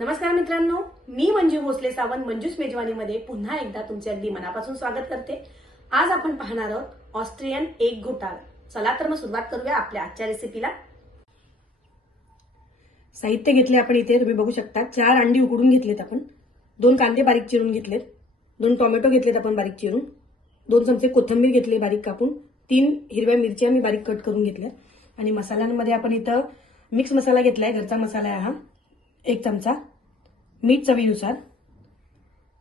नमस्कार मित्रांनो, मी मंजू भोसले सावंत मंजूस मेजवानीमध्ये पुन्हा एकदा तुमचे अगदी मनापासून स्वागत करते। आज आपण पाहणार आहोत ऑस्ट्रियन एग घोटाळा। चला तर मग सुरुवात करूया आपल्या आजच्या रेसिपीला। साहित्य घेतले आपण इथे तुम्ही बघू शकता। 4 अंडी उकडून घेतलेत आपण, 2 कांदे बारीक चिरून घेतलेत, 2 टोमॅटो घेतलेत आपण बारीक चिरून, 2 चमचे कोथिंबीर घेतली बारीक कापून, 3 हिरव्या मिरच्या मी बारीक कट करून घेतल्या आणि मसाल्यांमध्ये आपण इथं मिक्स मसाला घेतलाय, घरचा मसाला आहे हा 1 चमचा, मीठ चवीनुसार,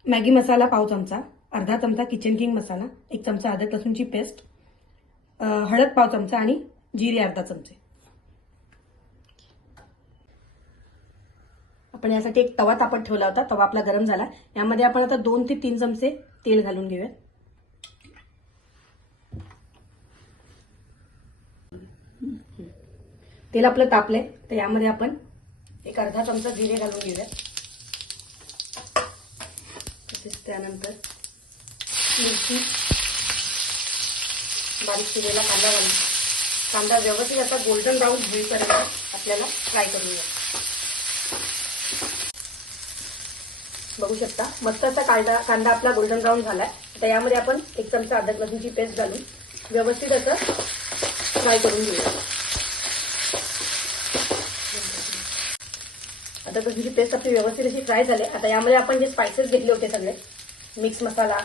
मॅगी मसाला पाव चमचा, अर्धा चमचा किचन किंग मसाला, 1 चमचा अद्रक लसूणची पेस्ट, हळद पाव चमचा आणि जिरे अर्धा चमचे। आपण यासाठी एक तवा तापत ठेवला होता, तवा आपला गरम झाला। यामध्ये आपण आता 2 ते 3 चमचे तेल घालून घेऊया। तेल आपलं तापले तर यामध्ये आपण एक अर्धा चमचा जिरे घालून घेऊया। तसेच त्यानंतर मिरची, बारीक चिरलेला कांदा घालून कांदा व्यवस्थित असा गोल्डन ब्राऊन होईपर्यंत आपल्याला फ्राय करून घ्या। बघू शकता मस्त असा कांदा आपला गोल्डन ब्राऊन झालाय। आता यामध्ये आपण 1 चमचा अद्रक लसूणची पेस्ट घालून व्यवस्थित असं फ्राय करून घेऊया। अद्रक लसूणची पेस्ट आपली व्यवस्थित अशी फ्राय झाली। आता यामध्ये आपण जे स्पाइसेस घेतले होते सगळे, मिक्स मसाला,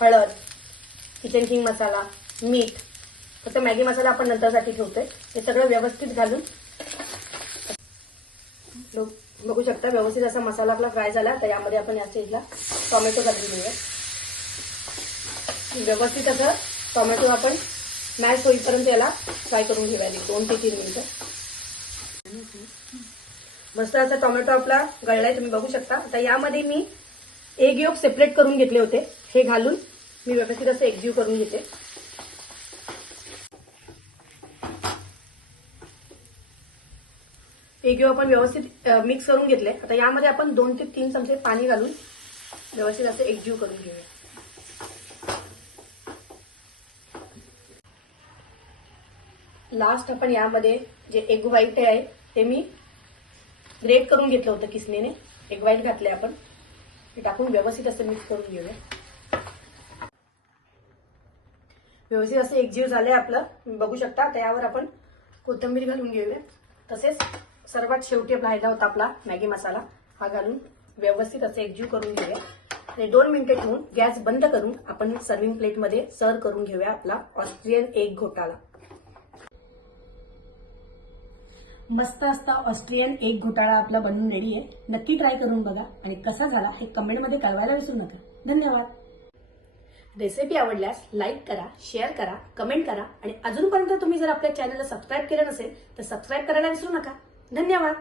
हळद, किचन किंग मसाला, मीठ, फक्त मॅगी मसाला आपण नंतरसाठी ठेवतोय, हे सगळं व्यवस्थित घालून बघू शकता व्यवस्थित असा मसाला आपला फ्राय झाला। तर यामध्ये आपण या स्टेजला टोमॅटो घालून घेऊया। व्यवस्थित असं टोमॅटो आपण मॅश होईपर्यंत याला फ्राय करून घेऊया 2 ते 3 मिनिटं। मस्त असा टोमॅटो आपला गळलाय, तुम्ही बघू शकता। आता यामध्ये मी एग योक सेपरेट करून घेतले होते, हे घालून मी व्यवस्थित असं एकजीव करून घेते। एग योक आपण व्यवस्थित मिक्स करून घेतले। आता यामध्ये आपण 2 ते 3 चमचे पाणी घालून व्यवस्थित असं एकजीव करून घेऊया। लास्ट आपण यामध्ये जे एग व्हाईट आहे ते मी ग्रेट करून घेतलं होतं किसणीने, एग व्हाईट घातले आपण, हे टाकून व्यवस्थित असं मिक्स करून घेऊया। व्यवस्थित असं एकजीव झालंय आपलं, बघू शकता। आता यावर आपण कोथिंबीर घालून घेऊया। तसेच सर्वात शेवटी आपला राहिला होता आपला मॅगी मसाला, हा घालून व्यवस्थित असं एकजीव करून घेऊया आणि 2 मिनिटं ठेवून गॅस बंद करून आपण सर्विंग प्लेटमध्ये सर्व करून घेऊया आपला ऑस्ट्रियन एग घोटाळा। मस्त असता ऑस्ट्रियन एग घोटाळा आपला बनवून रेडी आहे। नक्की ट्राय करून बघा आणि कसा झाला हे कमेंटमध्ये कळवायला विसरू नका। धन्यवाद। रेसिपी आवडल्यास लाईक करा, शेअर करा, कमेंट करा आणि अजूनपर्यंत तुम्ही जर आपल्या चॅनलला सबस्क्राईब केलं नसेल तर सबस्क्राईब करायला विसरू नका। धन्यवाद।